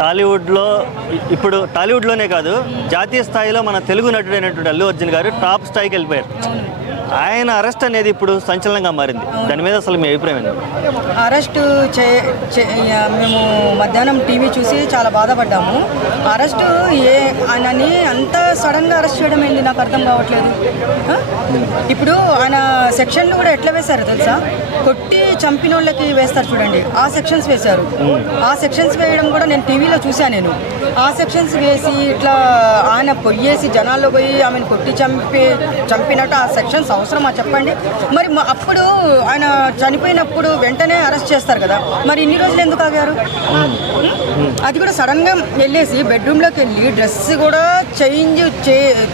టాలీవుడ్లో ఇప్పుడు టాలీవుడ్లోనే కాదు జాతీయ స్థాయిలో మన తెలుగు నటుడైనటువంటి అల్లు అర్జున్ గారు టాప్ స్థాయికి వెళ్ళిపోయారు. ఆయన అరెస్ట్ అనేది ఇప్పుడు సంచలనంగా మారింది. దాని మీద అసలు మీ అభిప్రాయం ఏంటి? అరెస్టు మేము మధ్యాహ్నం టీవీ చూసి చాలా బాధపడ్డాము. అరెస్టు ఆయనని అంత సడన్గా అరెస్ట్ చేయడం ఏంటి నాకు అర్థం కావట్లేదు. ఇప్పుడు ఆయన సెక్షన్లు కూడా ఎట్లా వేశారు తెలుసా? కొట్టి చంపిన వాళ్ళకి వేస్తారు చూడండి, ఆ సెక్షన్స్ వేశారు. ఆ సెక్షన్స్ వేయడం కూడా నేను టీవీలో చూశాను. నేను ఆ సెక్షన్స్ వేసి ఇట్లా ఆయన పొయ్యేసి జనాల్లో పోయి ఆమెను కొట్టి చంపినట్టు ఆ సెక్షన్స్ అవసరమా చెప్పండి? మరి అప్పుడు ఆయన చనిపోయినప్పుడు వెంటనే అరెస్ట్ చేస్తారు కదా, మరి ఇన్ని రోజులు ఎందుకు ఆగారు? అది కూడా సడన్గా వెళ్ళేసి బెడ్రూమ్లోకి వెళ్ళి డ్రెస్ కూడా చేంజ్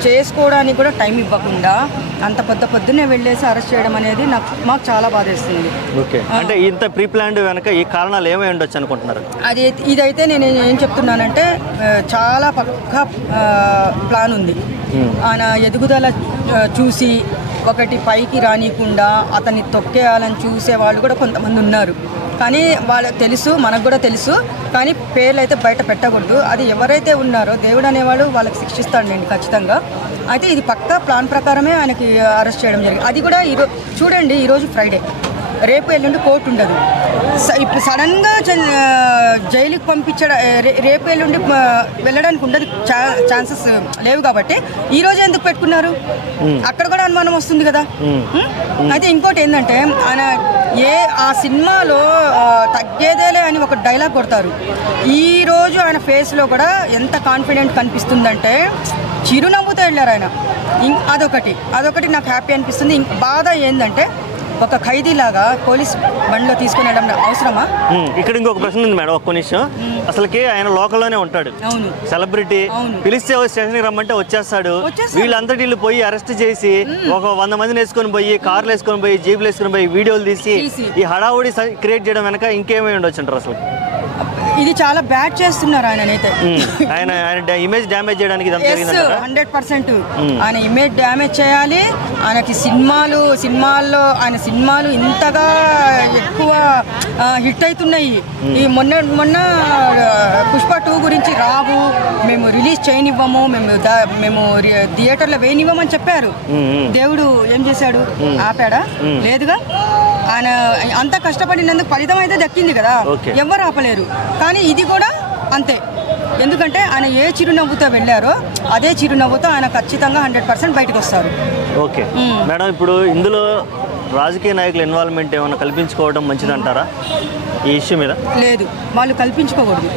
చేసుకోవడానికి కూడా టైం ఇవ్వకుండా అంత పొద్దున్నే వెళ్ళేసి అరెస్ట్ చేయడం అనేది మాకు చాలా బాధేస్తుంది. ఓకే, అంటే ఇంత ప్రీ ప్లాన్డ్ వెనక ఈ కారణాలు ఏమై ఉండొచ్చు అనుకుంటున్నారు? ఇదైతే నేను ఏం చెప్తున్నానంటే చాలా పక్కా ప్లాన్ ఉంది. ఆయన ఎదుగుదల చూసి ఒకటి పైకి రానియకుండా అతన్ని తొక్కేయాలని చూసే వాళ్ళు కూడా కొంతమంది ఉన్నారు. కానీ వాళ్ళకి తెలుసు, మనకు కూడా తెలుసు, కానీ పేర్లు అయితే బయట పెట్టకూడదు. అది ఎవరైతే ఉన్నారో దేవుడు అనేవాడు వాళ్ళకి శిక్షిస్తాడు నేను ఖచ్చితంగా. అయితే ఇది పక్కా ప్లాన్ ప్రకారమే ఆయనకి అరెస్ట్ చేయడం జరిగింది. అది కూడా చూడండి, ఈరోజు ఫ్రైడే, రేపు ఎల్లుండి కోర్టు ఉండదు. ఇప్పుడు సడన్గా జైలుకి పంపించడం, రేపు ఎల్లుండి వెళ్ళడానికి ఉండదు, ఛాన్సెస్ లేవు. కాబట్టి ఈరోజు ఎందుకు పెట్టుకున్నారు? అక్కడ కూడా అనుమానం వస్తుంది కదా. అయితే ఇంకోటి ఏంటంటే ఆయన ఆ సినిమాలో తగ్గేదేలే అని ఒక డైలాగ్ కొడతారు. ఈరోజు ఆయన ఫేస్లో కూడా ఎంత కాన్ఫిడెంట్ కనిపిస్తుందంటే చిరునవ్వుతో వెళ్ళారు ఆయన. అదొకటి నాకు హ్యాపీ అనిపిస్తుంది. బాధ ఏంటంటే ఒక ఖైదీలాగా పోలీస్ బండిలో తీసుకుని వెళ్ళడం అవసరమా? ఇక్కడ ఇంకొక ప్రశ్న ఉంది మేడం, ఒక్క నిమిషం. అసలుకి ఆయన లోకల్లోనే ఉంటాడు, సెలబ్రిటీ, పిలిస్తే స్టేషన్కి రమ్మంటే వచ్చేస్తాడు. వీళ్ళు పోయి అరెస్ట్ చేసి ఒక 100 మందిని వేసుకొని పోయి, కార్లు వేసుకొని పోయి, జీపులు వేసుకొని పోయి వీడియోలు తీసి ఈ హడావుడి క్రియేట్ చేయడం వెనక ఇంకేమై ఉండొచ్చు అంటారు? అసలు ఇది చాలా బ్యాడ్ చేస్తున్నారు ఆయననైతే. ఆయన ఇమేజ్ డ్యామేజ్ చేయడానికి 100% ఆయన ఇమేజ్ డ్యామేజ్ చేయాలి. ఆయనకి సినిమాల్లో ఆయన సినిమాలు ఇంతగా ఎక్కువ హిట్ అవుతున్నాయి. ఈ మొన్న పుష్ప 2 గురించి రావు, మేము రిలీజ్ చేయనివ్వము, మేము థియేటర్లో వేయనివ్వమని చెప్పారు. దేవుడు ఏం చేశాడు? ఆపాడా? లేదుగా. ఆయన అంత కష్టపడినందుకు ఫలితం అయితే దక్కింది కదా, ఎవరు ఆపలేరు. కానీ ఇది కూడా అంతే. ఎందుకంటే ఆయన ఏ చిరునవ్వుతో వెళ్ళారో అదే చిరునవ్వుతో ఆయన ఖచ్చితంగా 100% బయటకు వస్తారు. ఓకే మేడం, ఇప్పుడు ఇందులో రాజకీయ నాయకుల ఇన్వాల్వ్మెంట్ ఏమైనా కల్పించుకోవడం మంచిదంటారా ఈ ఇష్యూ మీద? లేదు, వాళ్ళు కల్పించుకోకూడదు.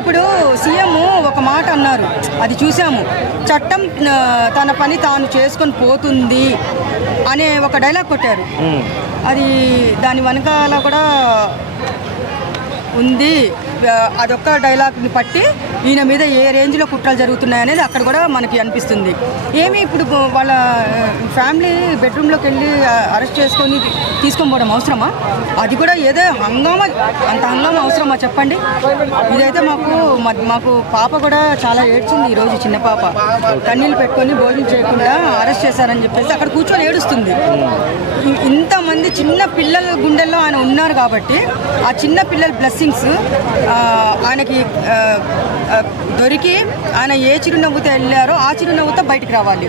ఇప్పుడు సీఎం ఒక మాట అన్నారు, అది చూసాము, చట్టం తన పని తాను చేసుకొని పోతుంది అనే ఒక డైలాగ్ కొట్టారు. అది దాని వెనకాల కూడా ఉంది. అదొక్క డైలాగ్ని పట్టి ఈయన మీద ఏ రేంజ్లో కుట్రలు జరుగుతున్నాయనేది అక్కడ కూడా మనకి అనిపిస్తుంది. ఇప్పుడు వాళ్ళ ఫ్యామిలీ బెడ్రూమ్లోకి వెళ్ళి అరెస్ట్ తీసుకొని పోవడం అవసరమా? అది కూడా ఏదో అంత హంగామా అవసరమా చెప్పండి? ఇదైతే మాకు పాప కూడా చాలా ఏడ్చింది ఈరోజు. చిన్న పాప కన్నీళ్ళు పెట్టుకొని భోజనం చేయకుండా అరెస్ట్ చేశారని చెప్పేసి అక్కడ కూర్చొని ఏడుస్తుంది. ఇంతమంది చిన్న పిల్లల గుండెల్లో ఆయన ఉన్నారు కాబట్టి ఆ చిన్న పిల్లల బ్లెస్సింగ్స్ ఆయనకి దొరికి ఆయన ఏ చిరునవ్వుతో వెళ్ళారో ఆ చిరునవ్వుతో బయటికి రావాలి.